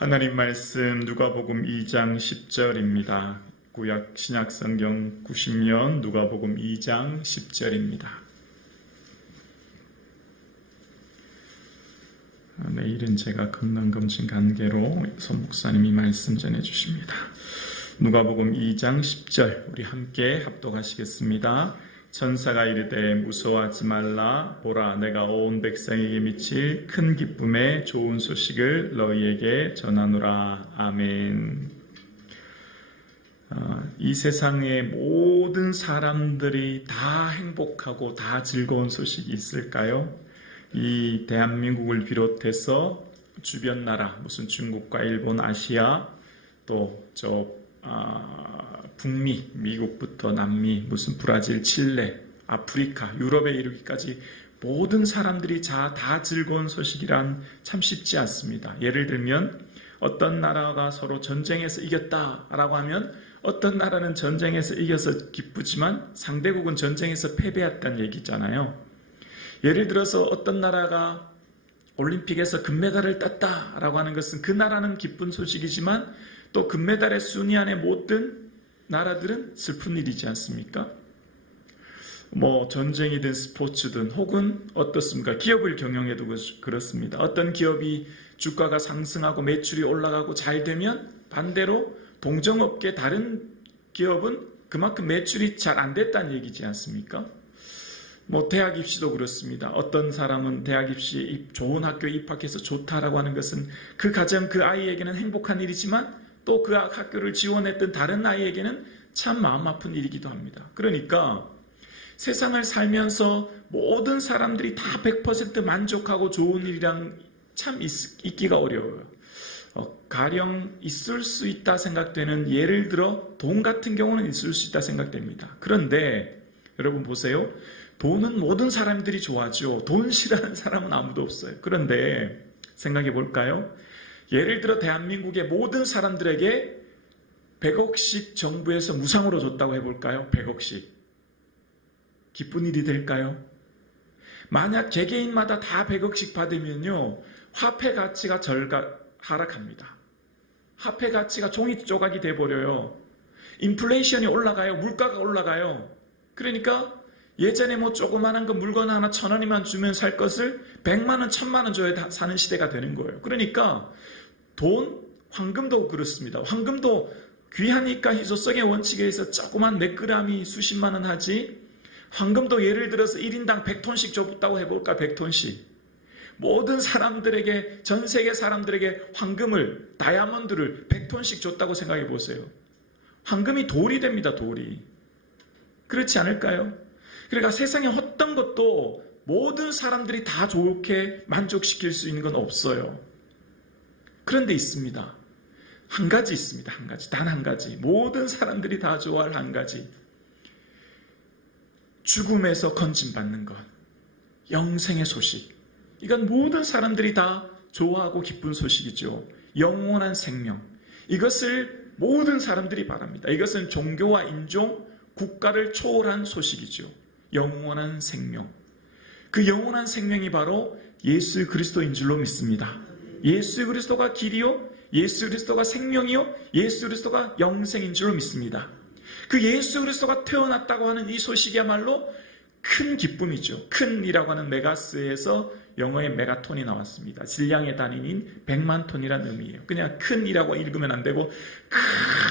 하나님 말씀 누가복음 2장 10절입니다. 구약 신약 성경 90년 누가복음 2장 10절입니다. 내일은 제가 건강검진 관계로 선 목사님이 말씀 전해 주십니다. 누가복음 2장 10절 우리 함께 합독하시겠습니다. 천사가 이르되 무서워하지 말라. 보라, 내가 온 백성에게 미칠 큰 기쁨의 좋은 소식을 너희에게 전하노라. 아멘. 이 세상의 모든 사람들이 다 행복하고 다 즐거운 소식이 있을까요? 이 대한민국을 비롯해서 주변 나라, 무슨 중국과 일본, 아시아, 또 북미, 미국부터 남미, 무슨 브라질, 칠레, 아프리카, 유럽에 이르기까지 모든 사람들이 다 즐거운 소식이란 참 쉽지 않습니다. 예를 들면 어떤 나라가 서로 전쟁에서 이겼다라고 하면 어떤 나라는 전쟁에서 이겨서 기쁘지만 상대국은 전쟁에서 패배했다는 얘기잖아요. 예를 들어서 어떤 나라가 올림픽에서 금메달을 땄다라고 하는 것은 그 나라는 기쁜 소식이지만 또 금메달의 순위 안에 못 든 나라들은 슬픈 일이지 않습니까? 전쟁이든 스포츠든 혹은 어떻습니까? 기업을 경영해도 그렇습니다. 어떤 기업이 주가가 상승하고 매출이 올라가고 잘 되면 반대로 동종업계 다른 기업은 그만큼 매출이 잘 안 됐다는 얘기지 않습니까? 대학 입시도 그렇습니다. 어떤 사람은 대학 입시에 좋은 학교에 입학해서 좋다라고 하는 것은 그 가정 그 아이에게는 행복한 일이지만 또 그 학교를 지원했던 다른 아이에게는 참 마음 아픈 일이기도 합니다. 그러니까 세상을 살면서 모든 사람들이 다 100% 만족하고 좋은 일이랑 참 있기가 어려워요. 가령 있을 수 있다 생각되는 예를 들어 돈 같은 경우는 있을 수 있다 생각됩니다. 그런데 여러분 보세요. 돈은 모든 사람들이 좋아하죠. 돈 싫어하는 사람은 아무도 없어요. 그런데 생각해 볼까요? 예를 들어 대한민국의 모든 사람들에게 100억씩 정부에서 무상으로 줬다고 해볼까요? 100억씩. 기쁜 일이 될까요? 만약 개개인마다 다 100억씩 받으면요. 화폐 가치가 하락합니다. 화폐 가치가 종이 조각이 돼버려요. 인플레이션이 올라가요. 물가가 올라가요. 그러니까 예전에 조그만한 거 물건 하나 1,000원이만 주면 살 것을 100만 원, 1,000만 원 줘야 사는 시대가 되는 거예요. 그러니까 황금도 그렇습니다. 황금도 귀하니까 희소성의 원칙에 의해서 조그만 몇 그램이 수십만 원 하지 황금도 예를 들어서 1인당 100톤씩 줬다고 해볼까? 100톤씩. 모든 사람들에게 전 세계 사람들에게 황금을 다이아몬드를 100톤씩 줬다고 생각해 보세요. 황금이 돌이 됩니다. 돌이. 그렇지 않을까요? 그러니까 세상에 어떤 것도 모든 사람들이 다 좋게 만족시킬 수 있는 건 없어요. 그런데 있습니다. 한 가지 있습니다. 한 가지. 단 한 가지. 모든 사람들이 다 좋아할 한 가지. 죽음에서 건진받는 것. 영생의 소식. 이건 모든 사람들이 다 좋아하고 기쁜 소식이죠. 영원한 생명. 이것을 모든 사람들이 바랍니다. 이것은 종교와 인종, 국가를 초월한 소식이죠. 영원한 생명. 그 영원한 생명이 바로 예수 그리스도인 줄로 믿습니다. 예수 그리스도가 길이요, 예수 그리스도가 생명이요, 예수 그리스도가 영생인 줄로 믿습니다. 그 예수 그리스도가 태어났다고 하는 이 소식이야말로 큰 기쁨이죠. 큰이라고 하는 메가스에서 영어의 메가톤이 나왔습니다. 질량의 단위인 100만 톤이라는 의미예요. 그냥 큰이라고 읽으면 안 되고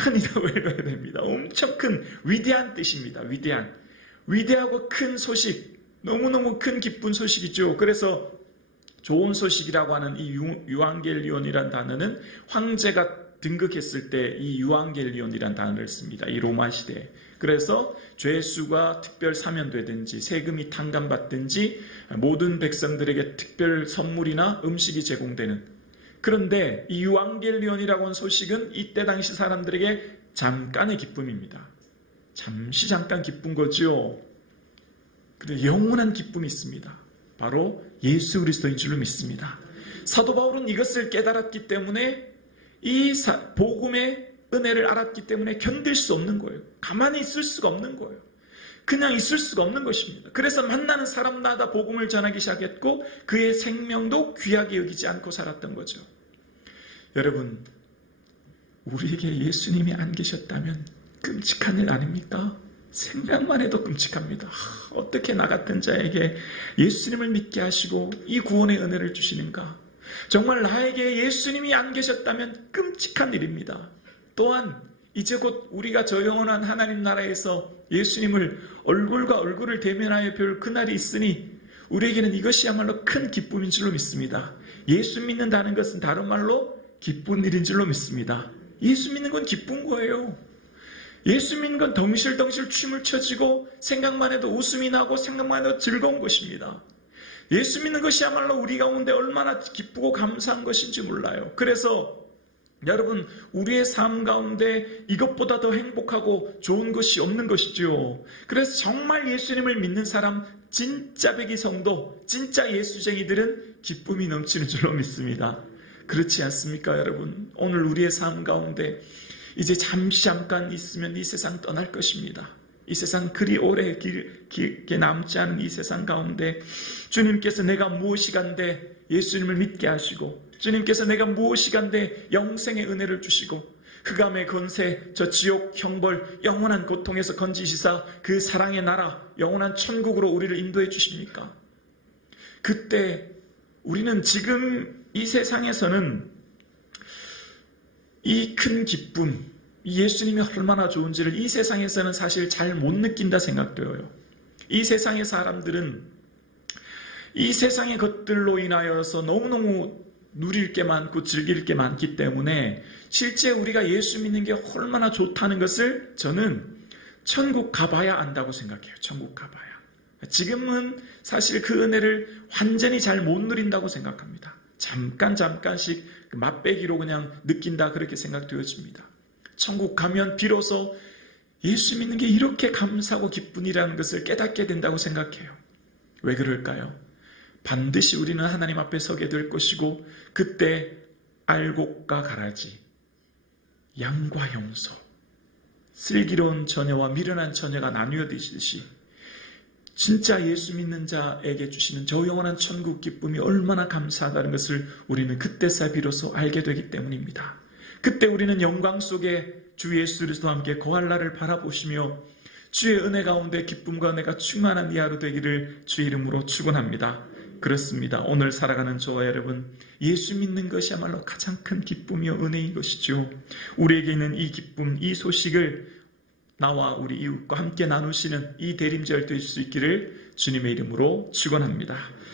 큰이라고 읽어야 됩니다. 엄청 큰 위대한 뜻입니다. 위대하고 큰 소식, 너무너무 큰 기쁜 소식이죠. 그래서 좋은 소식이라고 하는 이 유앙겔리온이라는 단어는 황제가 등극했을 때 이 유앙겔리온이라는 단어를 씁니다. 이 로마 시대에. 그래서 죄수가 특별 사면되든지 세금이 탕감받든지 모든 백성들에게 특별 선물이나 음식이 제공되는. 그런데 이 유앙겔리온이라고 하는 소식은 이때 당시 사람들에게 잠깐의 기쁨입니다. 잠깐 기쁜 거죠. 그런데 영원한 기쁨이 있습니다. 바로 예수 그리스도인 줄로 믿습니다. 사도 바울은 이것을 깨달았기 때문에 이 복음의 은혜를 알았기 때문에 견딜 수 없는 거예요. 가만히 있을 수가 없는 거예요. 그냥 있을 수가 없는 것입니다. 그래서 만나는 사람마다 복음을 전하기 시작했고 그의 생명도 귀하게 여기지 않고 살았던 거죠. 여러분, 우리에게 예수님이 안 계셨다면 끔찍한 일 아닙니까? 생각만 해도 끔찍합니다. 어떻게 나 같은 자에게 예수님을 믿게 하시고 이 구원의 은혜를 주시는가? 정말 나에게 예수님이 안 계셨다면 끔찍한 일입니다. 또한 이제 곧 우리가 저 영원한 하나님 나라에서 예수님을 얼굴과 얼굴을 대면하여 볼 그날이 있으니 우리에게는 이것이야말로 큰 기쁨인 줄로 믿습니다. 예수 믿는다는 것은 다른 말로 기쁜 일인 줄로 믿습니다. 예수 믿는 건 기쁜 거예요. 예수 믿는 건 덩실덩실 춤을 춰지고 생각만 해도 웃음이 나고 생각만 해도 즐거운 것입니다. 예수 믿는 것이야말로 우리 가운데 얼마나 기쁘고 감사한 것인지 몰라요. 그래서 여러분, 우리의 삶 가운데 이것보다 더 행복하고 좋은 것이 없는 것이죠. 그래서 정말 예수님을 믿는 사람, 진짜 백이 성도, 진짜 예수쟁이들은 기쁨이 넘치는 줄로 믿습니다. 그렇지 않습니까, 여러분? 오늘 우리의 삶 가운데 이제 잠깐 있으면 이 세상 떠날 것입니다. 이 세상 그리 오래 길게 남지 않은 이 세상 가운데 주님께서 내가 무엇이간데 예수님을 믿게 하시고, 주님께서 내가 무엇이간데 영생의 은혜를 주시고, 흑암의 권세, 저 지옥 형벌, 영원한 고통에서 건지시사 그 사랑의 나라, 영원한 천국으로 우리를 인도해 주십니까? 그때 우리는 지금 이 세상에서는 이 큰 기쁨, 예수님이 얼마나 좋은지를 이 세상에서는 사실 잘 못 느낀다 생각되어요. 이 세상의 사람들은 이 세상의 것들로 인하여서 너무너무 누릴 게 많고 즐길 게 많기 때문에 실제 우리가 예수 믿는 게 얼마나 좋다는 것을 저는 천국 가봐야 안다고 생각해요. 천국 가봐야. 지금은 사실 그 은혜를 완전히 잘 못 누린다고 생각합니다. 잠깐씩 맛배기로 그냥 느낀다, 그렇게 생각되어집니다. 천국 가면 비로소 예수 믿는 게 이렇게 감사하고 기쁜 일이라는 것을 깨닫게 된다고 생각해요. 왜 그럴까요? 반드시 우리는 하나님 앞에 서게 될 것이고, 그때 알곡과 가라지, 양과 염소, 슬기로운 처녀와 미련한 처녀가 나뉘어지듯이 진짜 예수 믿는 자에게 주시는 저 영원한 천국 기쁨이 얼마나 감사하다는 것을 우리는 그때서 비로소 알게 되기 때문입니다. 그때 우리는 영광 속에 주 예수 그리스도와 함께 거할 날을 바라보시며 주의 은혜 가운데 기쁨과 은혜가 충만한 이 하루 되기를 주의 이름으로 축원합니다. 그렇습니다. 오늘 살아가는 저와 여러분, 예수 믿는 것이야말로 가장 큰 기쁨이요 은혜인 것이죠. 우리에게 있는 이 기쁨, 이 소식을 나와 우리 이웃과 함께 나누시는 이 대림절 될 수 있기를 주님의 이름으로 축원합니다.